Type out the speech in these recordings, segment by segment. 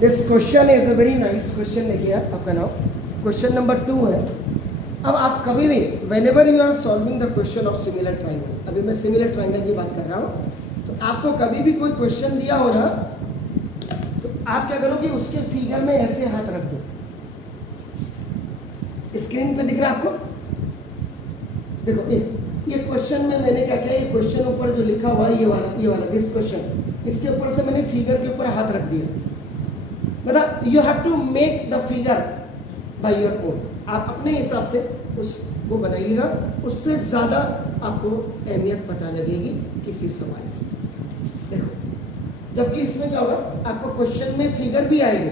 This question is a very nice question देखिए आपका नाम क्वेश्चन नंबर 2 है। अब आप कभी भी whenever you are solving the question of similar triangle, अभी मैं सिमिलर ट्राइंगल की बात कर रहा हूँ, तो आपको कभी भी कोई क्वेश्चन दिया हो ना, तो आप क्या करो कि उसके फिगर में ऐसे हाथ रख दो। स्क्रीन पे दिख रहा है आपको? देखो ये क्वेश्चन में मैंने क्या किया, ये क्वेश्चन ऊपर जो लिखा हुआ है ये वाला दिस क्वेश्चन, इसके ऊपर से मैंने फिगर के ऊपर हाथ रख दिया। मतलब you have to make the figure by your own, आप अपने हिसाब से उसको बनाइएगा, उससे ज़्यादा आपको अहमियत पता लगेगी किसी सवाल की। देखो, जबकि इसमें क्या होगा, आपको क्वेश्चन में फिगर भी आएगी,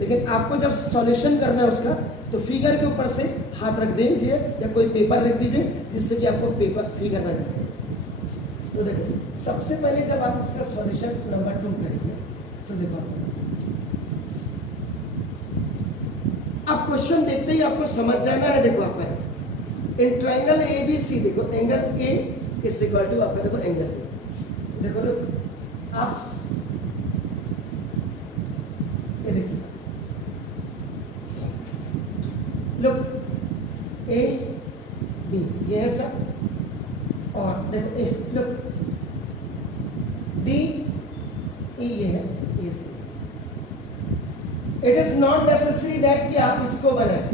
लेकिन आपको जब सॉल्यूशन करना है उसका, तो फिगर के ऊपर से हाथ रख दीजिए या कोई पेपर रख दीजिए जिससे कि आपको पेपर फिगर ना दिखे। तो देखो, सबसे पहले जब आप इसका सॉल्यूशन नंबर 2 करेंगे, तो देखो आप क्वेश्चन देखते ही आपको समझ जाना है। देखो आपका in triangle A B C, देखो angle A is equal to आपका देखो एंगल ए, देखो लोग आप ये देखिए लोग ए बी ये है सर, और देखो ए लोग डी ई ये है A C. It is not necessary that कि आप इसको बनाएं,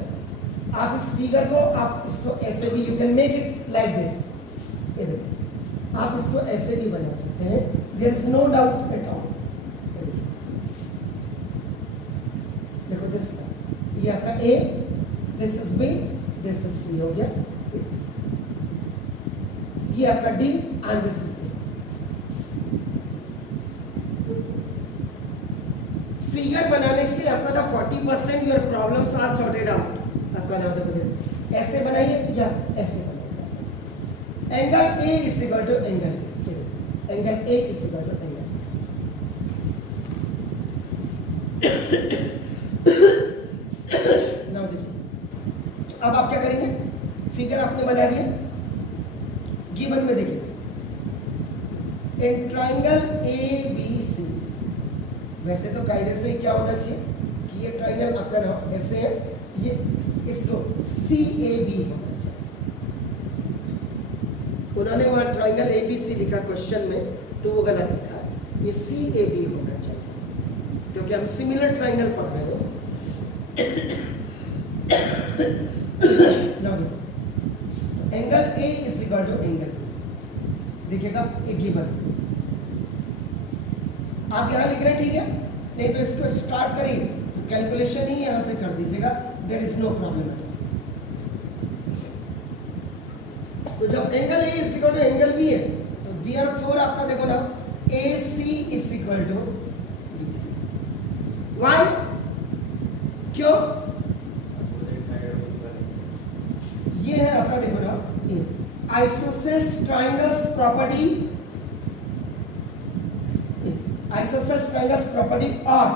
आप इस फिगर को आप इसको ऐसे भी you can make it like this, ये देखो आप इसको ऐसे भी बना सकते हैं, there is no doubt at all. देखो दिस ये आपका A, this is B, this is C हो गया, ये आपका D and this is A. Figure बनाने से आपका था 40% your problems are sorted out. आपका नाम देखो ऐसे बनाइए या ऐसे बनाइए। Angle A is equal to angle A is equal to angle. Now देखिए, अब आप क्या करेंगे, फिगर आपने बना दिया, गिवन में देखिए इन ट्राइंगल ए बी सी, वैसे तो कायदे से क्या होना चाहिए कि ये ट्राइंगल आपका नाम ऐसे है, ये इसको सी ए बी होना चाहिए। उन्होंने वहां ट्राइंगल ए बी सी लिखा क्वेश्चन में, तो वो गलत लिखा है, ये सी ए बी होना चाहिए, क्योंकि हम सिमिलर ट्राइंगल पढ़ रहे हो। Angle A is equal to angle B, देखिएगा ये गिवन, आप यहां लिख रहे हैं ठीक है, नहीं तो इसको स्टार्ट करिए, तो कैलकुलेशन ही यहां से कर दीजिएगा, देयर इज नो प्रॉब्लम। तो जब angle A is equal to angle B है, तो देयरफॉर आपका देखो ना A C is equal to B C. Why? क्यों? ये है आपका देखो ना isosceles triangles property, isosceles triangles property are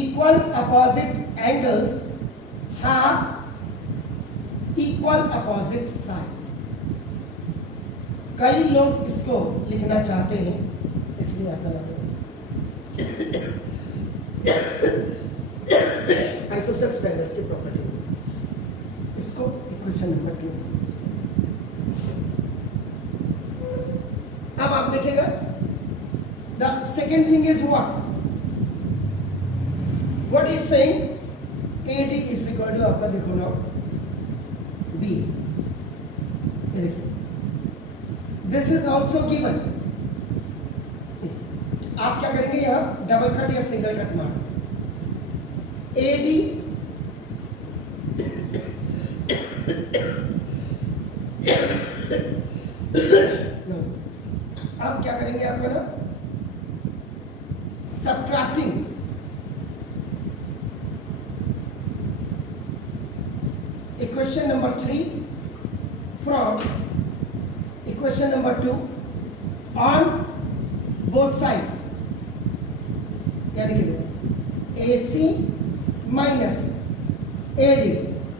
equal opposite angles have equal opposite sides। कई लोग इसको लिखना चाहते हैं, इसलिए आपका isosceles triangles की प्रॉपर्टी, इसको इक्वेशन नंबर 2। अब आप देखिएगा the second thing is what is saying A D is equal to आपका देखो ना बी, ये देखिए दिस इज ऑल्सो गिवन। आप क्या करेंगे, यहां डबल कट या सिंगल कट मार, ए डी अब क्या करेंगे आपका ना subtracting equation number 3 from equation number 2 on both sides, यानी कि देखो A C minus A D,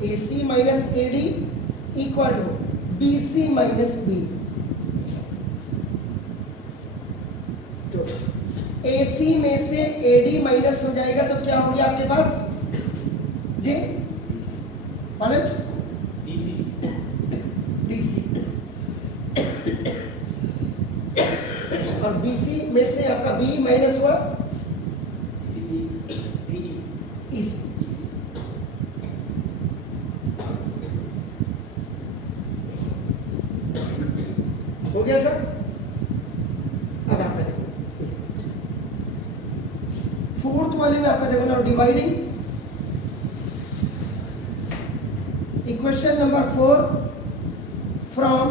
A C minus A D equal to B C minus B. तो AC में से AD माइनस हो जाएगा तो क्या हो गया आपके पास जी? पॉइंट DC और BC में से आपका B माइनस हुआ EC। हो गया सर? अब आपका देखो फोर्थ वाले में आपका देखो ना dividing equation number 4 from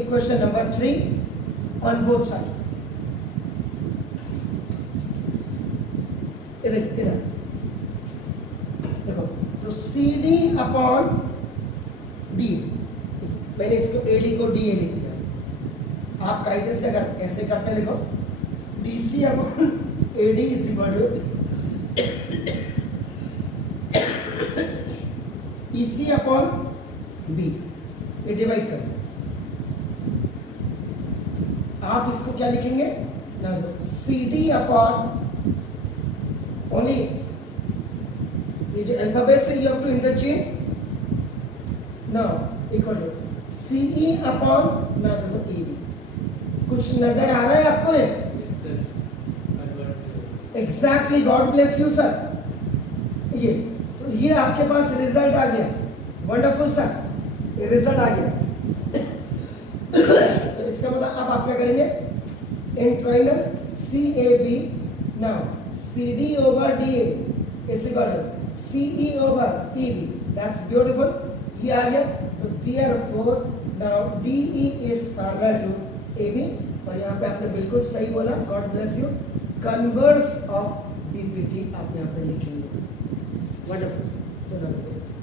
equation number 3 on both sides. इधर देखो तो CD अपॉन D, मैंने इसको AD को DA लिख दिया। आप कायदे से अगर ऐसे करते हैं देखो DC upon AD is equal to EC upon B, ये डिवाइड कर। आप इसको क्या लिखेंगे ना, CD अपॉन ओनली ये जो अल्फाबेट से you have to interchange now equal to CE upon ना देखो EB। कुछ नजर आ रहा है आपको? Exactly, God bless you sir. ये तो ये आपके पास रिजल्ट आ गया, वंडरफुल सर, ये रिजल्ट आ गया। तो इसका मतलब अब आप क्या करेंगे, in triangle CAB now CD over DA is equal to CE over EB। That's beautiful, ये आ गया। तो therefore now DE is parallel to AB, और यहाँ पे आपने बिल्कुल सही बोला, God bless you. Converse of BPT आप यहाँ पे लिखेंगे, वंडरफुल। तो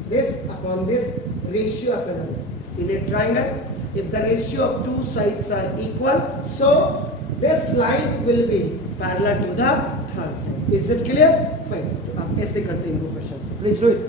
दिस अपॉन दिस रेशियो आपका number in a triangle if the ratio of two sides are equal so this line will be parallel to the third side. Is it clear? Fine. तो आप ऐसे करते हैं इनको question, please do it.